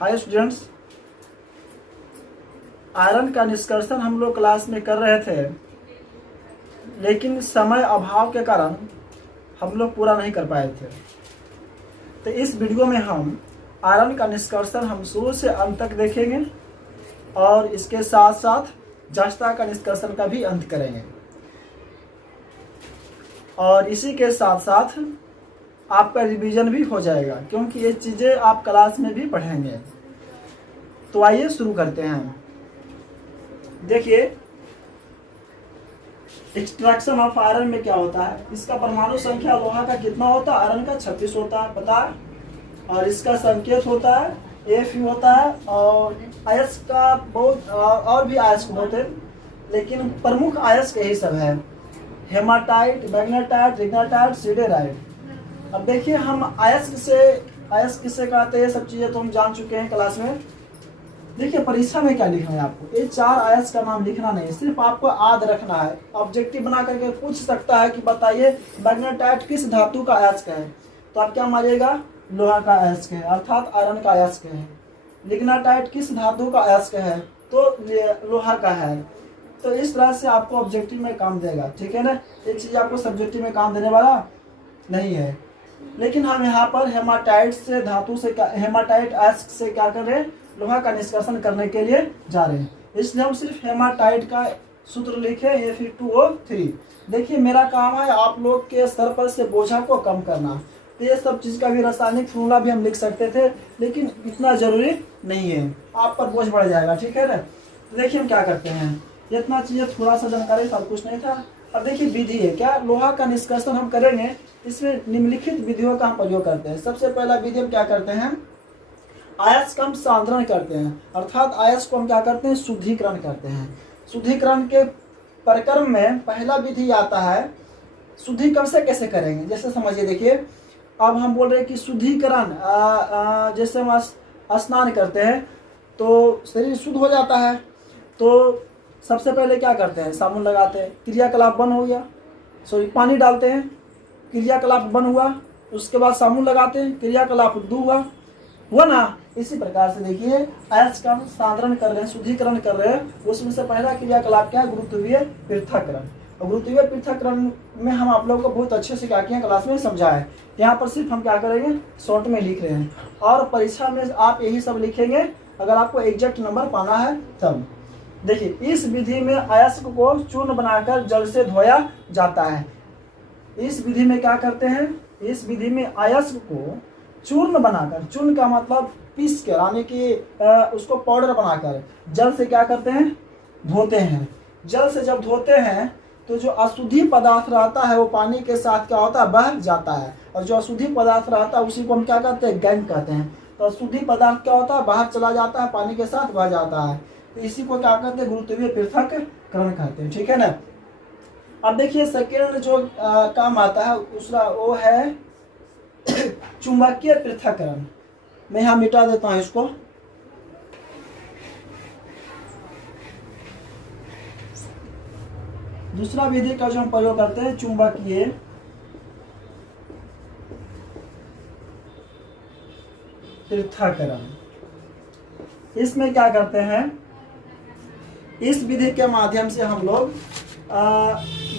Hi students, iron का निष्कर्षण हम लोग क्लास में कर रहे थे, लेकिन समय अभाव के कारण हम लोग पूरा नहीं कर पाए थे। तो इस वीडियो में हम आयरन का निष्कर्षण हम शुरू से अंत तक देखेंगे और इसके साथ साथ जस्ता का निष्कर्षण का भी अंत करेंगे। और इसी के साथ साथ आपका रिवीजन भी हो जाएगा, क्योंकि ये चीज़ें आप क्लास में भी पढ़ेंगे। तो आइए शुरू करते हैं। देखिए, एक्सट्रैक्शन ऑफ आयरन में क्या होता है। इसका परमाणु संख्या लोहा का कितना होता है? आयरन का 36 होता है, पता है। और इसका संकेत होता है Fe होता है। और अयस्क का बहुत और भी अयस्क होते हैं, लेकिन प्रमुख अयस्क यही सब है: हेमाटाइट, मैग्नेटाइट, लिग्नाटाइट, सिडेराइट। अब देखिए, हम अयस्क किसे कहते हैं, ये सब चीज़ें तो हम जान चुके हैं क्लास में। देखिए, परीक्षा में क्या लिखना है आपको, ये 4 अयस्क का नाम लिखना नहीं, सिर्फ आपको याद रखना है। ऑब्जेक्टिव बना करके पूछ सकता है कि बताइए मैग्नेटाइट किस धातु का अयस्क है, तो आप क्या मानिएगा? लोहा का अयस्क है, अर्थात आयरन का अयस्क है। लिग्नाटाइट किस धातु का अयस्क है, तो लोहा का है। तो इस तरह से आपको ऑब्जेक्टिव में काम देगा, ठीक है ना। ये चीज़ आपको सब्जेक्टिव में काम देने वाला नहीं है। लेकिन हम यहाँ पर हेमाटाइट से धातु से हेमाटाइट अयस्क से क्या कर रहे हैं? लोहा का निष्कर्षण करने के लिए जा रहे हैं। इसलिए हम सिर्फ हेमाटाइट का सूत्र लिखे Fe2O3। देखिए, मेरा काम है आप लोग के स्तर पर से बोझा को कम करना। तो ये सब चीज़ का भी रासायनिक फॉर्मूला भी हम लिख सकते थे, लेकिन इतना जरूरी नहीं है, आप पर बोझ बढ़ जाएगा, ठीक है ना। तो देखिए हम क्या करते हैं, इतना चीज़ें थोड़ा सा जानकारी, सब कुछ नहीं था। अब देखिए, विधि है क्या, लोहा का निष्कर्षण हम करेंगे। इसमें निम्नलिखित विधियों का हम प्रयोग करते हैं। सबसे पहला विधि हम क्या करते हैं? अयस्क का हम सांद्रण करते हैं, अर्थात अयस्क को हम क्या करते हैं? शुद्धिकरण करते हैं। शुद्धिकरण के प्रक्रम में पहला विधि आता है। शुद्धिकरण से कैसे करेंगे, जैसे समझिए। देखिए, अब हम बोल रहे हैं कि शुद्धिकरण, जैसे हम स्नान करते हैं तो शरीर शुद्ध हो जाता है। तो सबसे पहले क्या करते हैं? साबुन लगाते हैं, क्रियाकलाप बंद हो गया। पानी डालते हैं, क्रियाकलाप बंद हुआ। उसके बाद साबुन लगाते हैं, क्रियाकलाप दू हुआ ना। इसी प्रकार से देखिए, अयस्क का सांद्रण कर रहे हैं, शुद्धिकरण कर रहे हैं। उसमें से पहला क्रियाकलाप क्या है? गुरुत्वीय पृथक्करण। और गुरुत्वीय पृथक्करण में हम आप लोगों को बहुत अच्छे से क्या किया, क्लास में समझा है। यहाँ पर सिर्फ हम क्या करेंगे, शॉर्ट में लिख रहे हैं। और परीक्षा में आप यही सब लिखेंगे अगर आपको एग्जैक्ट नंबर पाना है तब। देखिए, इस विधि में अयस्क को चूर्ण बनाकर जल से धोया जाता है। इस विधि में क्या करते हैं? इस विधि में अयस्क को चूर्ण बनाकर, चूर्ण का मतलब पीस कर, यानी कि उसको पाउडर बनाकर जल से क्या करते हैं? धोते हैं। जल से जब धोते हैं तो जो अशुद्धि पदार्थ रहता है वो पानी के साथ क्या होता है? बह जाता है। और जो अशुद्धि पदार्थ रहता है उसी को हम क्या कहते हैं? गैंग कहते हैं। तो अशुद्धि पदार्थ क्या होता है? बाहर चला जाता है, पानी के साथ बह जाता है। तो इसी को क्या कहते हैं? गुरुत्वीय पृथक्करण कहते हैं, ठीक है ना। अब देखिए, सेकेंड जो काम आता है दूसरा, वो है चुंबकीय पृथक्करण। मैं यहाँ मिटा देता हूँ इसको। दूसरा विधि का जो हम प्रयोग करते हैं, चुंबकीय पृथक्करण। इसमें क्या करते हैं? इस विधि के माध्यम से हम लोग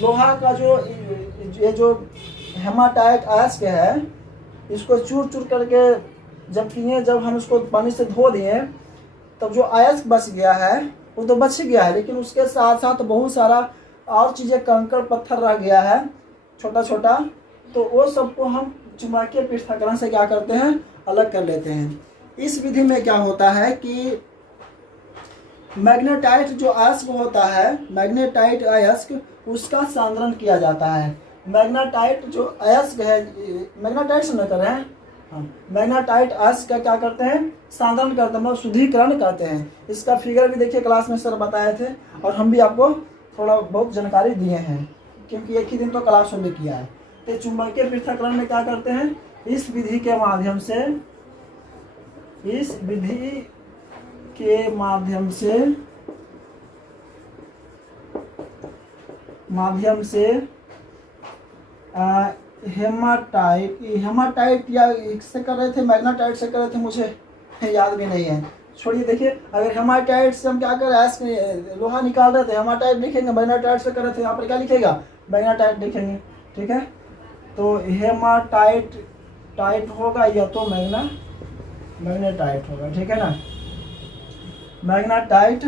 लोहा का जो हेमाटाइट अयस्क है, इसको चूर चूर करके जब हम इसको पानी से धो दिए, तब जो अयस्क बच गया है वो तो बच गया है, लेकिन उसके साथ साथ बहुत सारा और चीज़ें, कंकड़ पत्थर रह गया है छोटा छोटा। तो वो सबको हम चुंबकीय पृथक्करण से क्या करते हैं? अलग कर लेते हैं। इस विधि में क्या होता है कि मैग्नेटाइट जो अयस्क होता है, मैग्नेटाइट अयस्क, उसका सांद्रण किया जाता है। मैग्नेटाइट जो अयस्क है, मैग्नेटाइट से न कर रहे हैं, हाँ, मैग्नेटाइट अयस्क का क्या करते हैं? सांद्रण करते हैं, मतलब शुद्धिकरण करते हैं। इसका फिगर भी देखिए क्लास में सर बताए थे, और हम भी आपको थोड़ा बहुत जानकारी दिए हैं, क्योंकि एक ही दिन तो क्लास में किया है। तो चुंबकीय पृथक्करण में क्या करते हैं? इस विधि के माध्यम से हेमाटाइट या इससे कर रहे थे, मैग्नेटाइट से कर रहे थे, मुझे याद भी नहीं है, छोड़िए। देखिए अगर हेमाटाइट से हम क्या कर रहे हैं, लोहा निकाल रहे थे, हेमाटाइट लिखेंगे, मैग्नेटाइट से कर रहे थे, यहाँ पर क्या लिखेगा, मैग्नेटाइट लिखेंगे, ठीक है। तो हेमाटाइट टाइट होगा या तो मैग्नेटाइट होगा, ठीक है ना। मैग्नेटाइट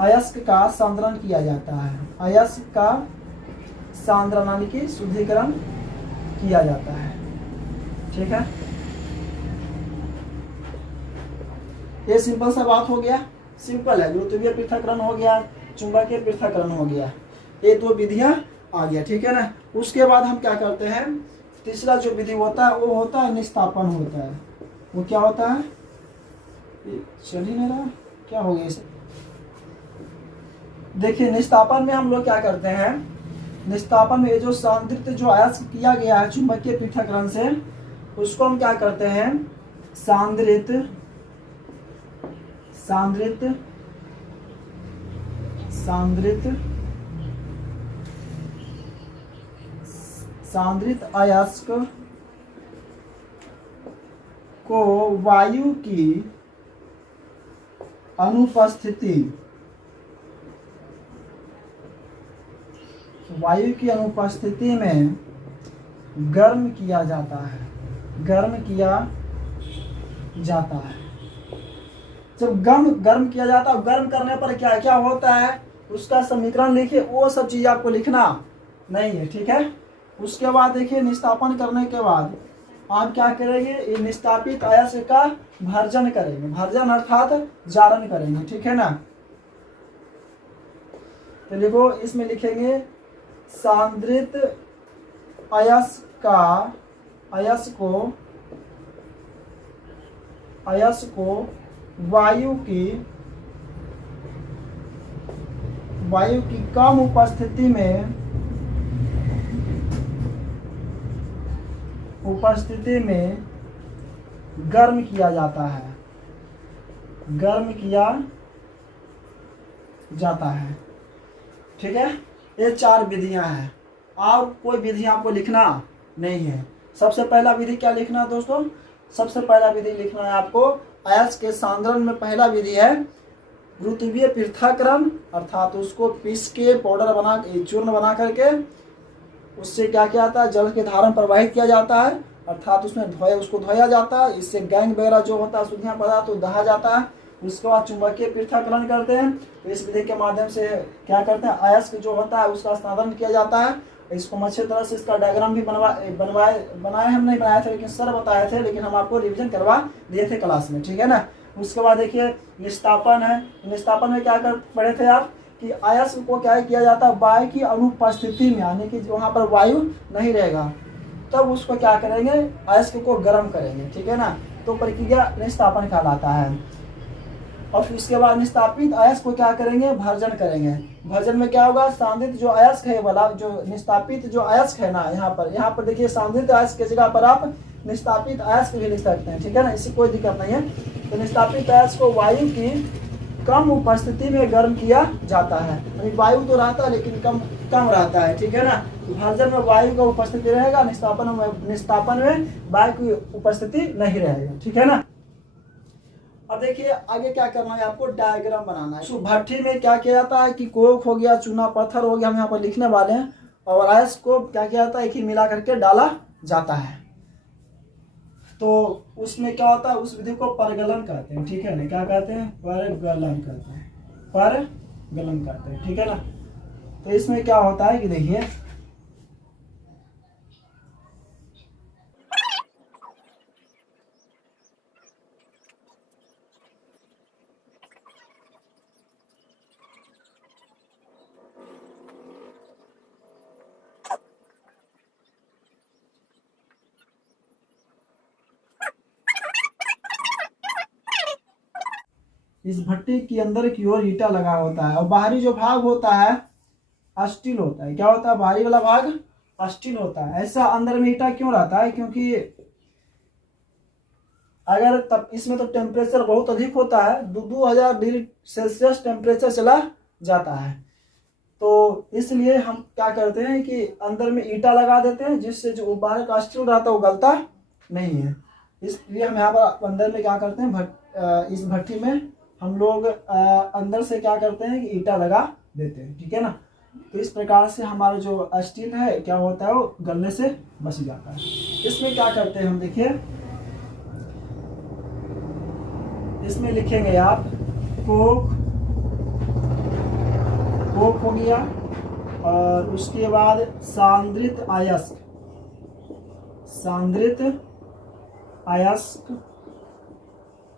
अयस्क का सांद्रण किया जाता है, अयस्क का सांद्रण यानी कि शुद्धिकरण किया जाता है, ठीक है। ये सिंपल सा बात हो गया, सिंपल है। गुरुत्वीय पृथक्करण हो गया, चुंबकीय पृथक्करण हो गया, ये दो विधियां आ गया, ठीक है ना। उसके बाद हम क्या करते हैं, तीसरा जो विधि होता है वो होता है निस्तापन होता है। वो क्या होता है, चल ही नहीं रहा, क्या हो गया इसे। देखिए निस्तापन में हम लोग क्या करते हैं, निस्तापन में जो सांद्रित जो अयस्क किया गया है चुंबकीय पृथक्करण से, उसको हम क्या करते हैं, सांद्रित सांद्रित सांद्रित सांद्रित अयस्क को वायु की अनुपस्थिति में गर्म किया जाता है, गर्म किया जाता है। जब गर्म किया जाता है, गर्म करने पर क्या क्या होता है उसका समीकरण लिखिए, वो सब चीज आपको लिखना नहीं है, ठीक है। उसके बाद देखिए निस्तापन करने के बाद आप क्या करेंगे, ये निस्तापित अयस्क का भर्जन करेंगे, भर्जन अर्थात जारण करेंगे, ठीक है ना। तो देखो इसमें लिखेंगे सांद्रित अयस्क को वायु की कम उपस्थिति में गर्म किया जाता है, ठीक है। ये चार विधियां हैं, और कोई विधि आपको लिखना नहीं है। सबसे पहला विधि क्या लिखना है दोस्तों, सबसे पहला विधि लिखना है आपको अयस्क के सांद्रण में पहला विधि है गुरुत्वीय पृथक्करण, अर्थात उसको पीस के पाउडर चूर्ण बना करके उससे क्या किया जाता है, जल के धारण प्रवाहित किया जाता है, अर्थात उसमें उसको धोया जाता है, इससे गैंग वगैरह जो होता है शुद्धियां पदार्थ तो दहा जाता है। उसके बाद चुंबकीय पृथक्करण करते हैं, तो इस विधि के माध्यम से क्या करते हैं, अयस्क जो होता है उसका स्थानांतरण किया जाता है। इसको अच्छे तरह से इसका डायग्राम भी बनाए हम नहीं बनाए थे, लेकिन सर बताए थे, लेकिन हम आपको रिवीजन करवा दिए थे क्लास में, ठीक है ना। उसके बाद देखिए निस्तापन है, निस्तापन में क्या कर पढ़े थे आप कि अयस्क को क्या किया जाता है, वायु की अनुपस्थिति में, यानी कि वहां पर वायु नहीं रहेगा, तब उसको क्या करेंगे, अयस्क को गर्म करेंगे, ठीक है ना। तो प्रक्रिया निस्तापन कहलाता है। और फिर उसके बाद निस्तापित अयस्क को क्या करेंगे, भर्जन करेंगे। भर्जन में क्या होगा, सांद्रित जो अयस्क है वाला, जो निस्तापित जो अयस्क है ना, यहाँ पर देखिए सांद्रित अयस्क की जगह पर आप निस्तापित अयस्क भी लिख सकते हैं, ठीक है ना, इससे कोई दिक्कत नहीं है। तो निस्तापित अयस्क को वायु की कम उपस्थिति में गर्म किया जाता है, वायु तो रहता है लेकिन कम रहता है, ठीक है ना। भर्जन में वायु का उपस्थिति रहेगा, निस्तापन में वायु की उपस्थिति नहीं रहेगा, ठीक है ना। अब देखिए आगे क्या करना है, आपको डायग्राम बनाना है। भट्ठी में क्या किया जाता है कि कोक हो गया, चूना पत्थर हो गया, हम यहाँ पर लिखने वाले हैं, और अयस्क को क्या किया जाता है, एक ही मिला करके डाला जाता है। तो उसमें क्या होता है, उस विधि को परगलन कहते हैं, ठीक है ना। क्या कहते हैं, परगलन कहते हैं, ठीक है ना। तो इसमें क्या होता है कि देखिए इस भट्टी के अंदर की ओर ईटा लगा होता है, और बाहरी जो भाग होता है स्टील होता है। क्या होता है, बाहरी वाला भाग स्टील होता है। ऐसा अंदर में ईटा क्यों रहता है, क्योंकि अगर तब इसमें तो टेम्परेचर बहुत अधिक होता है, 2000 डिग्री सेल्सियस टेम्परेचर चला जाता है। तो इसलिए हम क्या करते हैं कि अंदर में ईटा लगा देते हैं, जिससे जो बाहर का स्टील रहता है वो गलता नहीं है। इसलिए हम यहाँ पर अंदर में क्या करते हैं, इस भट्टी में हम लोग अंदर से क्या करते हैं कि ईटा लगा देते हैं, ठीक है ना। तो इस प्रकार से हमारा जो स्टील है क्या होता है, वो गलने से बच जाता है। इसमें क्या करते हैं हम, देखिए इसमें लिखेंगे आप कोक हो गया, और उसके बाद सांद्रित अयस्क,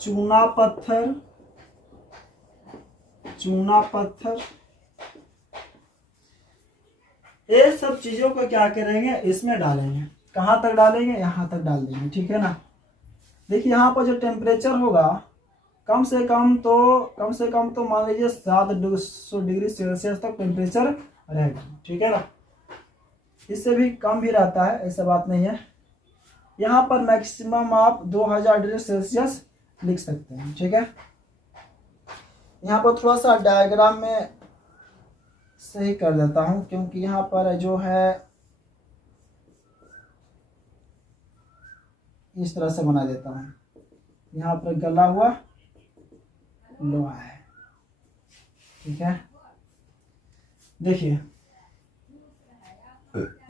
चूना पत्थर, ये सब चीजों को क्या करेंगे, इसमें डालेंगे। कहाँ तक डालेंगे, यहाँ तक डाल देंगे, ठीक है ना। देखिए यहाँ पर जो टेम्परेचर होगा कम से कम तो मान लीजिए 700 डिग्री सेल्सियस तक टेम्परेचर रहेगा, ठीक है ना। इससे भी कम भी रहता है, ऐसा बात नहीं है। यहाँ पर मैक्सिमम आप 2000 डिग्री सेल्सियस लिख सकते हैं, ठीक है। यहाँ पर थोड़ा सा डायग्राम में सही कर देता हूँ, क्योंकि यहाँ पर जो है इस तरह से बना देता हूँ। यहाँ पर गला हुआ लोहा है, ठीक है। देखिए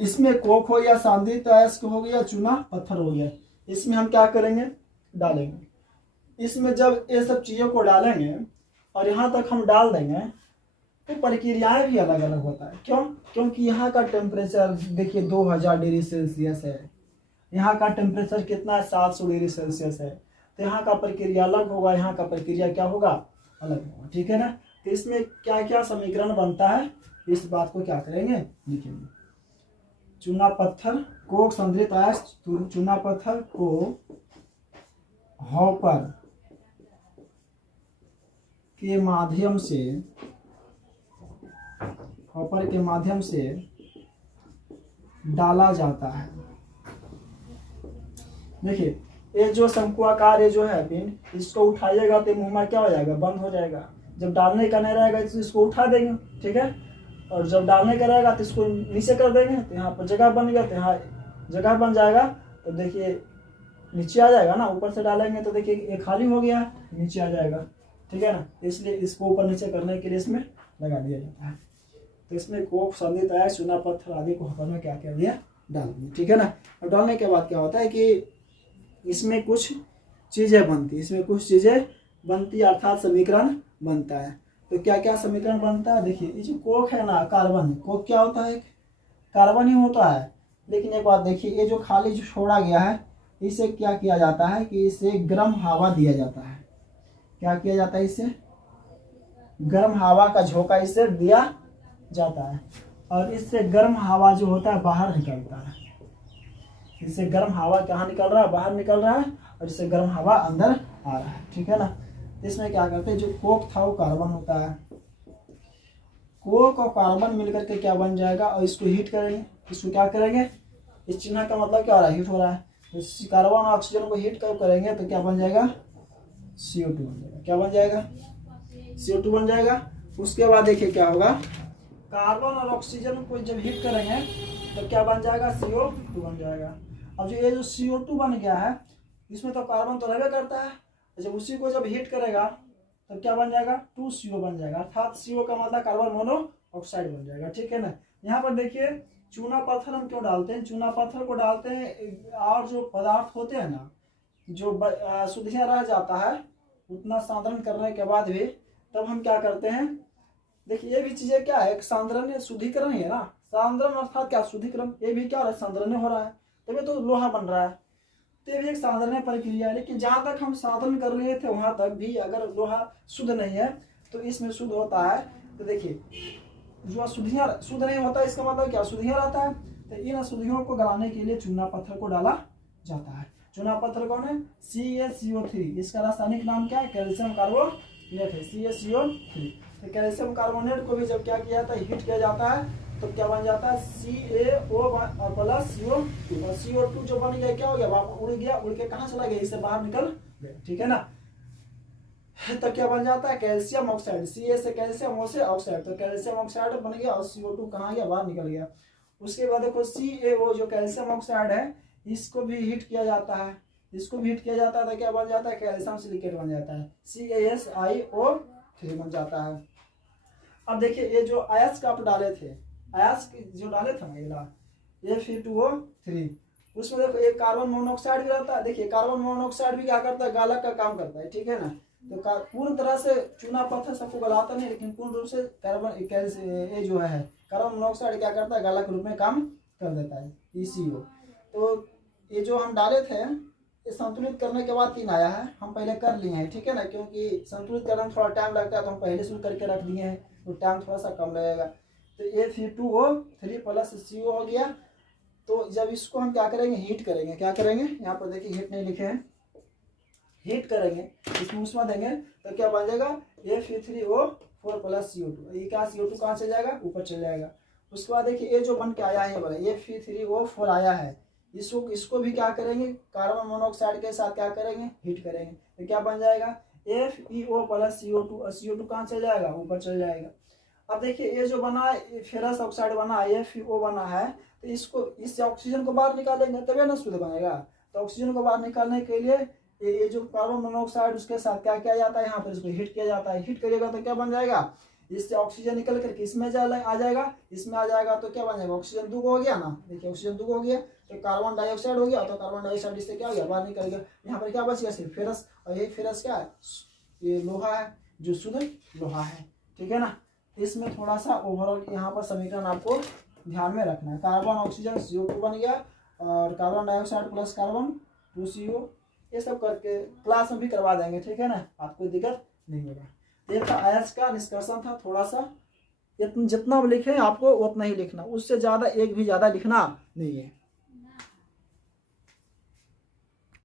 इसमें कोक हो गया, सांद्रित अयस्क हो गया, चूना पत्थर हो गया। इसमें हम क्या करेंगे, डालेंगे। इसमें जब ये सब चीज़ों को डालेंगे और यहाँ तक हम डाल देंगे तो प्रक्रियाएं भी अलग अलग होता है। क्यों? क्योंकि यहाँ का टेम्परेचर देखिए 2000 डिग्री सेल्सियस है, यहाँ का टेम्परेचर कितना है, 700 डिग्री सेल्सियस है। तो यहाँ का प्रक्रिया अलग होगा, यहाँ का प्रक्रिया क्या होगा, अलग होगा, ठीक है ना। तो इसमें क्या क्या समीकरण बनता है, इस बात को क्या करेंगे, लिखेंगे। चूना पत्थर कोक संद्रित अयस्क, चूना पत्थर को हॉपर के माध्यम से डाला जाता है। देखिए ये जो शंकुआकार ये जो है पिंड, इसको उठाइएगा तो मुंह में क्या हो जाएगा, बंद हो जाएगा। जब डालने का नहीं रहेगा तो इसको उठा देंगे, ठीक है। और जब डालने का रहेगा तो इसको नीचे कर देंगे, तो यहाँ पर जगह बन गया, तो यहाँ जगह बन जाएगा। तो देखिए नीचे आ जाएगा ना, ऊपर से डालेंगे तो देखिए ये खाली हो गया, नीचे आ जाएगा, ठीक है ना। इसलिए इसको ऊपर नीचे करने के लिए इसमें लगा दिया जाता है। तो इसमें कोक संद्रित अयस्क, चूना पत्थर आदि को हॉपर में क्या कर दिया, डाल दिया, ठीक है ना। और डालने के बाद क्या होता है कि इसमें कुछ चीजें बनती, अर्थात समीकरण बनता है। तो क्या क्या समीकरण बनता है, देखिए ये जो कोक है ना, कार्बन, कोक क्या होता है, कार्बन ही होता है। लेकिन एक बात देखिए, ये जो खाली जो छोड़ा गया है, इसे क्या किया जाता है कि इसे गर्म हवा दिया जाता है। क्या किया जाता है, इसे गर्म हवा का झोंका इसे दिया जाता है, और इससे गर्म हवा जो होता है बाहर निकलता है। इससे गर्म हवा कहाँ निकल रहा है, बाहर निकल रहा है, और इससे गर्म हवा अंदर आ रहा है, ठीक है ना। इसमें क्या करते हैं, जो कोक था वो कार्बन होता है, कोक और कार्बन मिलकर के क्या बन जाएगा, और इसको हीट करेंगे। इसको क्या करेंगे, इस चिन्ह का मतलब क्या हो रहा है, हीट हो रहा है। तो कार्बन और ऑक्सीजन को हीट कब करेंगे तो क्या बन जाएगा, CO2 बन जाएगा। क्या बन जाएगा, CO2 बन जाएगा। उसके बाद देखिए क्या होगा, कार्बन और ऑक्सीजन को जब हीट करेंगे तो क्या बन जाएगा, CO2 बन जाएगा। अब जो ये जो CO2 बन गया है, इसमें तो कार्बन तो रहबे करता है, जब उसी को जब हीट करेगा तब क्या बन जाएगा, 2CO बन जाएगा। अर्थात CO का मतलब कार्बन मोनोऑक्साइड बन जाएगा, ठीक है ना। यहाँ पर देखिए चूना पत्थर हम क्यों डालते हैं, चूना पत्थर को डालते हैं, और जो पदार्थ होते हैं ना, जो शुद्धियाँ रह जाता है उतना सांद्रण करने के बाद भी, तब हम क्या करते हैं, देखिए ये भी चीजें क्या है, सांद्रण शुद्धिकरण है ना। सांद्रण अर्थात क्या, शुद्धिकरण, ये भी क्या हो रहा है, सांद्रण हो रहा है, तभी तो लोहा बन रहा है। तो ये भी एक साधारण प्रक्रिया है। लेकिन जहाँ तक हम साधन कर रहे थे वहां तक भी अगर लोहा शुद्ध नहीं है तो इसमें शुद्ध होता है। तो देखिए जो शुद्धियाँ शुद्ध नहीं होता, इसका मतलब क्या, शुद्धियाँ रहता है। तो इन अशुद्धियों को गलाने के लिए चूना पत्थर को डाला जाता है। चूना पत्थर कौन है, CaCO3, इसका रासायनिक नाम क्या है, कैल्शियम कार्बोनेट है, CaCO3। तो कैल्शियम कार्बोनेट को भी जब क्या किया जाता है, हीट किया जाता है, तो क्या बन जाता है, CaO प्लस CO2। और CO2 जो बन गया क्या हो गया, उड़ गया, उड़ के कहाँ चला गया, इससे बाहर निकल गया, ठीक है ना। तो क्या बन जाता है, कैल्शियम ऑक्साइड, Ca से कैल्शियम, O से ऑक्साइड, तो कैल्शियम ऑक्साइड बन गया और CO2 कहाँ गया, बाहर निकल गया। उसके बाद देखो CaO जो कैल्शियम ऑक्साइड है, इसको भी हीट किया जाता है। इसको भी हीट किया जाता है तो क्या बन जाता है, कैल्शियम सिलिकेट बन जाता है, CaSiO3 बन जाता है। अब देखिए ये जो आयस का आप डाले थे, आयस जो डाले थे ना Fe2O3, उसमें देखो एक कार्बन मोनोऑक्साइड भी रहता है। देखिए कार्बन मोनोऑक्साइड भी क्या करता है, गालक का काम करता है, ठीक है ना। तो पूर्ण तरह से चूना पत्थर सबको गलाता नहीं, लेकिन पूर्ण रूप से कार्बन ये जो है कार्बन मोनोऑक्साइड क्या करता है, गालक के रूप में काम कर देता है, ECO। तो ये जो हम डाले थे, ये संतुलित करने के बाद 3 आया है, हम पहले कर लिए हैं, ठीक है ना, क्योंकि संतुलित करने में थोड़ा टाइम लगता है तो हम पहले शुरू करके रख दिए हैं, तो टाइम थोड़ा सा कम लगेगा। तो ये Fe2O3 प्लस CO हो गया। तो जब इसको हम क्या करेंगे, हीट करेंगे, क्या करेंगे, यहाँ पर देखिए हीट नहीं लिखे हैं, हीट करेंगे, इसमें उष्मा देंगे तो क्या बन जाएगा, Fe3O4 प्लस CO2। ये क्या CO2 कहाँ से जाएगा, ऊपर चल जाएगा। उसके बाद देखिए ये जो बन के आया है, बोला ये Fe3O4 आया है, इसको भी क्या करेंगे, कार्बन मोनोऑक्साइड के साथ क्या करेंगे, हीट करेंगे, तो क्या बन जाएगा, FeO प्लस CO2, और CO2 कहाँ चल जाएगा, ऊपर चल जाएगा। अब देखिए ये जो बना है, फेरस ऑक्साइड बना है, FeO बना है, तो इससे ऑक्सीजन को बाहर निकालेंगे तभी ना शुद्ध बनेगा। तो ऑक्सीजन को बाहर निकालने के लिए ये जो कार्बन मोनोऑक्साइड उसके साथ क्या किया जाता है, यहाँ पर इसको हीट किया जाता है। हीट करिएगा तो क्या बन जाएगा, इससे ऑक्सीजन निकल करके इसमें आ जाएगा, इसमें आ जाएगा तो क्या बन जाएगा, ऑक्सीजन 2 हो गया ना। देखिए ऑक्सीजन 2 हो गया तो कार्बन डाइऑक्साइड हो गया, तो कार्बन डाइऑक्साइड इससे क्या हो गया, बाहर निकल गया। यहाँ पर क्या बच गया, सिर्फ फेरस, और ये फेरस क्या है, ये लोहा है, जो शुद्ध लोहा है, ठीक है ना। इसमें थोड़ा सा ओवरऑल यहाँ पर समीकरण आपको ध्यान में रखना है। कार्बन ऑक्सीजन CO2 बन गया, और carbon dioxide plus carbon 2CO, ये सब करके क्लास में भी करवा देंगे, ठीक है ना, आपको दिक्कत नहीं होगा। ये था आयस का निष्कर्षण था, थोड़ा सा जितना लिखे आपको उतना ही लिखना, उससे ज़्यादा एक भी ज़्यादा लिखना नहीं है।